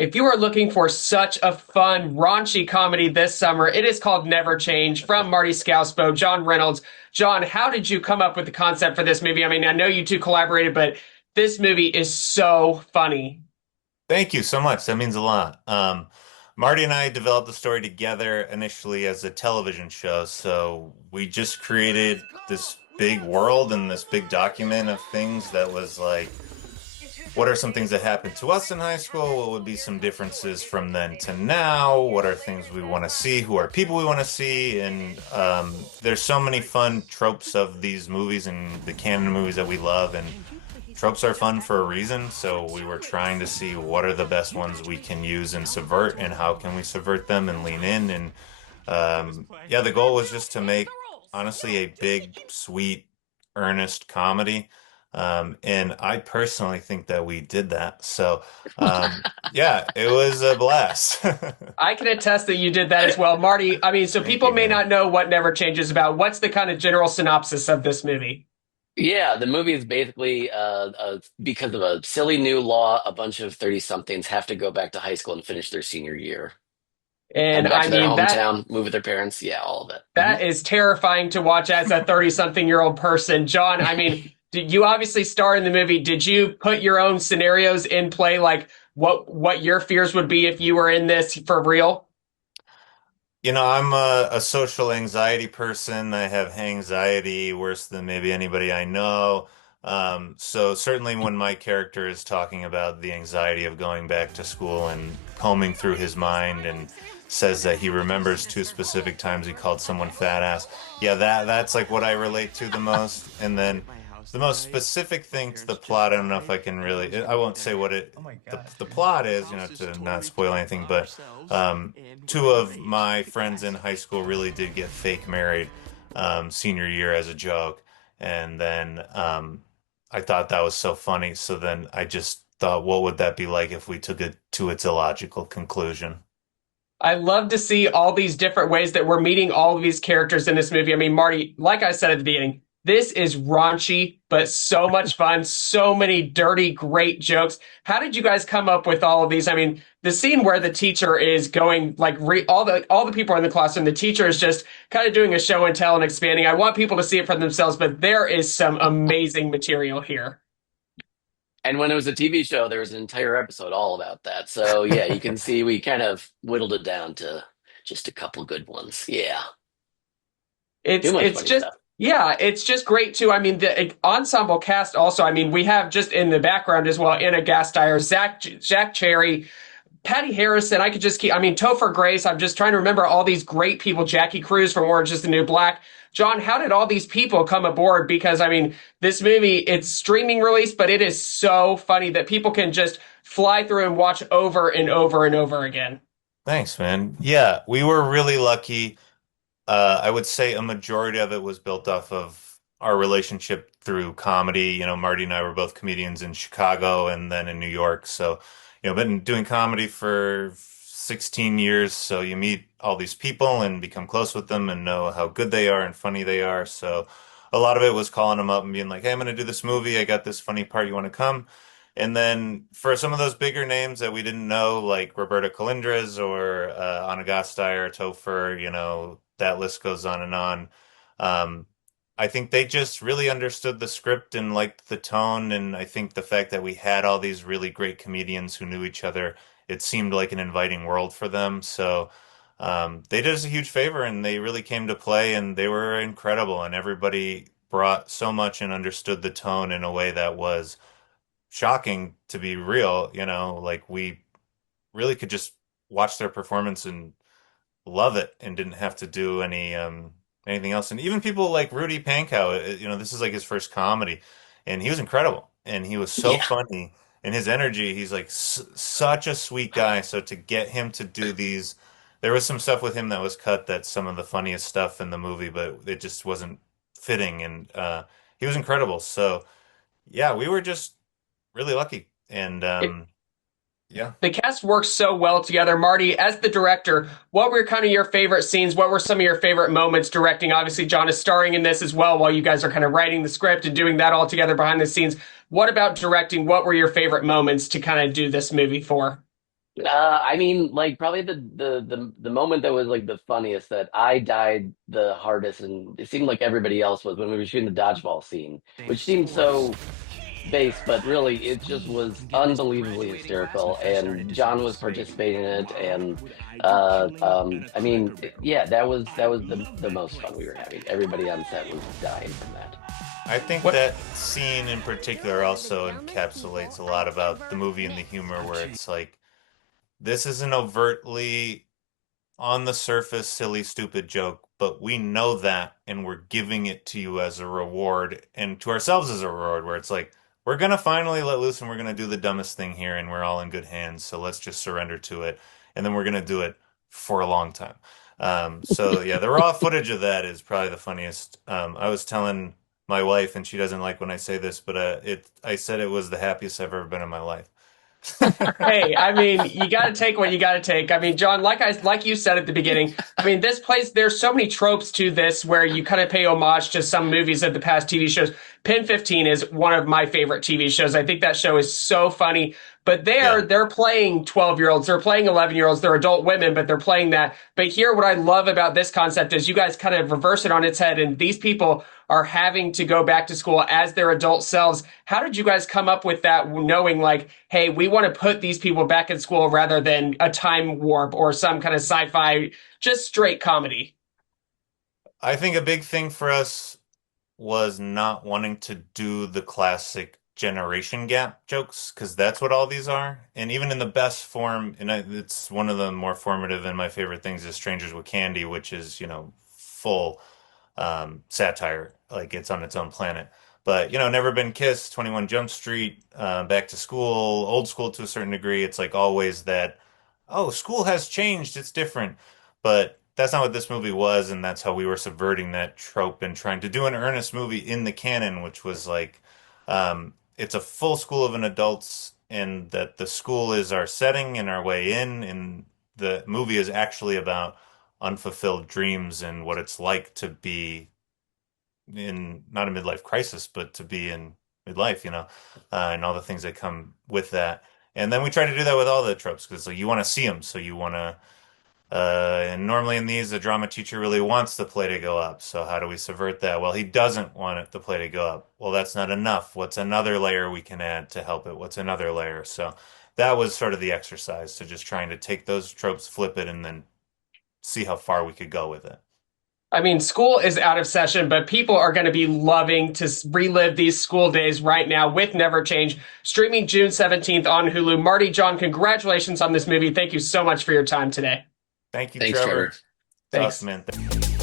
If you are looking for such a fun, raunchy comedy this summer, it is called Never Change from Marty Schousboe, John Reynolds. John, how did you come up with the concept for this movie? I mean, I know you two collaborated, but this movie is so funny. Thank you so much. That means a lot. Marty and I developed the story together initially as a television show. So we just created this big world and this big document of things that was like, what are some things that happened to us in high school? What would be some differences from then to now? What are things we want to see? Who are people we want to see? And there's so many fun tropes of these movies and the canon movies that we love. And tropes are fun for a reason, so we were trying to see what are the best ones we can use and subvert, and how can we subvert them and lean in. And yeah, the goal was just to make, honestly, a big, sweet, earnest comedy. And I personally think that we did that. So yeah, it was a blast. I can attest that you did that as well. Marty, I mean, so Thank people you, may man. not know what Never Change is about. What's the kind of general synopsis of this movie? Yeah, the movie is basically because of a silly new law, a bunch of 30 somethings have to go back to high school and finish their senior year. And Head back I to their mean, hometown, move with their parents. Yeah, all of it. that is terrifying to watch as a 30-something-year-old person. John, I mean, you obviously star in the movie. Did you put your own scenarios in play, like what your fears would be if you were in this for real? I'm a social anxiety person. I have anxiety worse than maybe anybody I know. So certainly when my character is talking about the anxiety of going back to school and combing through his mind and says that he remembers two specific times he called someone fat ass. Yeah, that's like what I relate to the most. And then the most specific thing to the plot, I don't know if I can really, I won't say what the plot is, to not spoil anything, but two of my friends in high school really did get fake married senior year as a joke. And then I thought that was so funny. So then I just thought, what would that be like if we took it to its illogical conclusion? I love to see all these different ways that we're meeting all of these characters in this movie. I mean, Marty, like I said at the beginning, this is raunchy, but so much fun. So many dirty, great jokes. How did you guys come up with all of these? I mean, the scene where the teacher is going like all the people in the classroom, the teacher is just kind of doing a show and tell and expanding. I want people to see it for themselves, but there is some amazing material here. And when it was a TV show, there was an entire episode all about that. So yeah, you can see we kind of whittled it down to just a couple good ones. Yeah, too It's much it's funny just stuff. yeah, it's just great too. I mean, the ensemble cast also. I mean, we have just in the background as well, Anna Gasteyer, Jack Cherry, Patty Harrison. I could just keep. I mean, Topher Grace. I'm just trying to remember all these great people. Jackie Cruz from Orange is the New Black. John, how did all these people come aboard? Because I mean, this movie, it's streaming release, but it is so funny that people can just fly through and watch over and over and over again. Thanks, man. Yeah, we were really lucky. I would say a majority of it was built off of our relationship through comedy. Marty and I were both comedians in Chicago and then in New York. So, been doing comedy for 16 years. So you meet all these people and become close with them and know how good they are and funny they are. So a lot of it was calling them up and being like, hey, I'm going to do this movie. I got this funny part. You want to come? And then for some of those bigger names that we didn't know, like Roberta Colindres or Anna Gasteyer, Topher, that list goes on and on. Um, I think they just really understood the script and liked the tone. And I think the fact that we had all these really great comedians who knew each other, it seemed like an inviting world for them. So they did us a huge favor and they really came to play and they were incredible. And everybody brought so much and understood the tone in a way that was shocking to be real, like we really could just watch their performance and love it and didn't have to do anything else. And even people like Rudy Pankow, this is like his first comedy and he was incredible and he was so Yeah. funny and his energy, he's like such a sweet guy. So to get him to do these, there was some stuff with him that was cut that's some of the funniest stuff in the movie, but it just wasn't fitting and he was incredible. So yeah, we were just really lucky. And It, yeah. the cast works so well together. Marty, as the director, what were kind of your favorite scenes? What were some of your favorite moments directing? Obviously, John is starring in this as well while you guys are kind of writing the script and doing that all together behind the scenes. What about directing? What were your favorite moments to kind of do this movie for? I mean, like probably the moment that was like the funniest that I died the hardest, and it seemed like everybody else was when we were shooting the dodgeball scene, which seemed so base, but really it just was unbelievably hysterical, and John was participating in it, and I mean, yeah, that was the most fun we were having. Everybody on set was dying from that. I think What? that scene in particular also encapsulates a lot about the movie and the humor, where it's like, this is an overtly on the surface silly stupid joke, but we know that and we're giving it to you as a reward and to ourselves as a reward, where it's like, we're gonna finally let loose and we're gonna do the dumbest thing here and we're all in good hands, so let's just surrender to it, and then we're gonna do it for a long time. So yeah, the raw footage of that is probably the funniest. I was telling my wife, and she doesn't like when I say this, but I said it was the happiest I've ever been in my life. Hey, I mean, you got to take what you got to take. I mean, John, like you said at the beginning, I mean, this place, there's so many tropes to this where you kind of pay homage to some movies of the past TV shows. Pin 15 is one of my favorite TV shows. I think that show is so funny. But Yeah. they're playing 12-year-olds, they're playing 11-year-olds, they're adult women, but they're playing that. But here, what I love about this concept is you guys kind of reverse it on its head, and these people are having to go back to school as their adult selves. How did you guys come up with that, knowing like, hey, we want to put these people back in school rather than a time warp or some kind of sci-fi, just straight comedy? I think a big thing for us was not wanting to do the classic generation gap jokes, because that's what all these are. And even in the best form, and it's one of the more formative and my favorite things is Strangers with Candy, which is, full satire, like it's on its own planet. But, Never Been Kissed, 21 Jump Street, Back to School, Old School to a certain degree, it's like always that, oh, school has changed, it's different. But that's not what this movie was, and that's how we were subverting that trope and trying to do an earnest movie in the canon, which was like, it's a full school of an adults, and that the school is our setting and our way in, and the movie is actually about unfulfilled dreams and what it's like to be in not a midlife crisis, but to be in midlife, and all the things that come with that. And then we try to do that with all the tropes, because like, you want to see them, so you want to and normally in these, the drama teacher really wants the play to go up. So how do we subvert that? Well, he doesn't want the play to go up. Well, that's not enough. What's another layer we can add to help it? What's another layer? So that was sort of the exercise, to just trying to take those tropes, flip it, and then see how far we could go with it. I mean, school is out of session, but people are going to be loving to relive these school days right now with Never Change, streaming June 17th on Hulu. Marty, John, congratulations on this movie. Thank you so much for your time today. Thank you, Thanks, Trevor. Trevor. It's Thanks. awesome, man.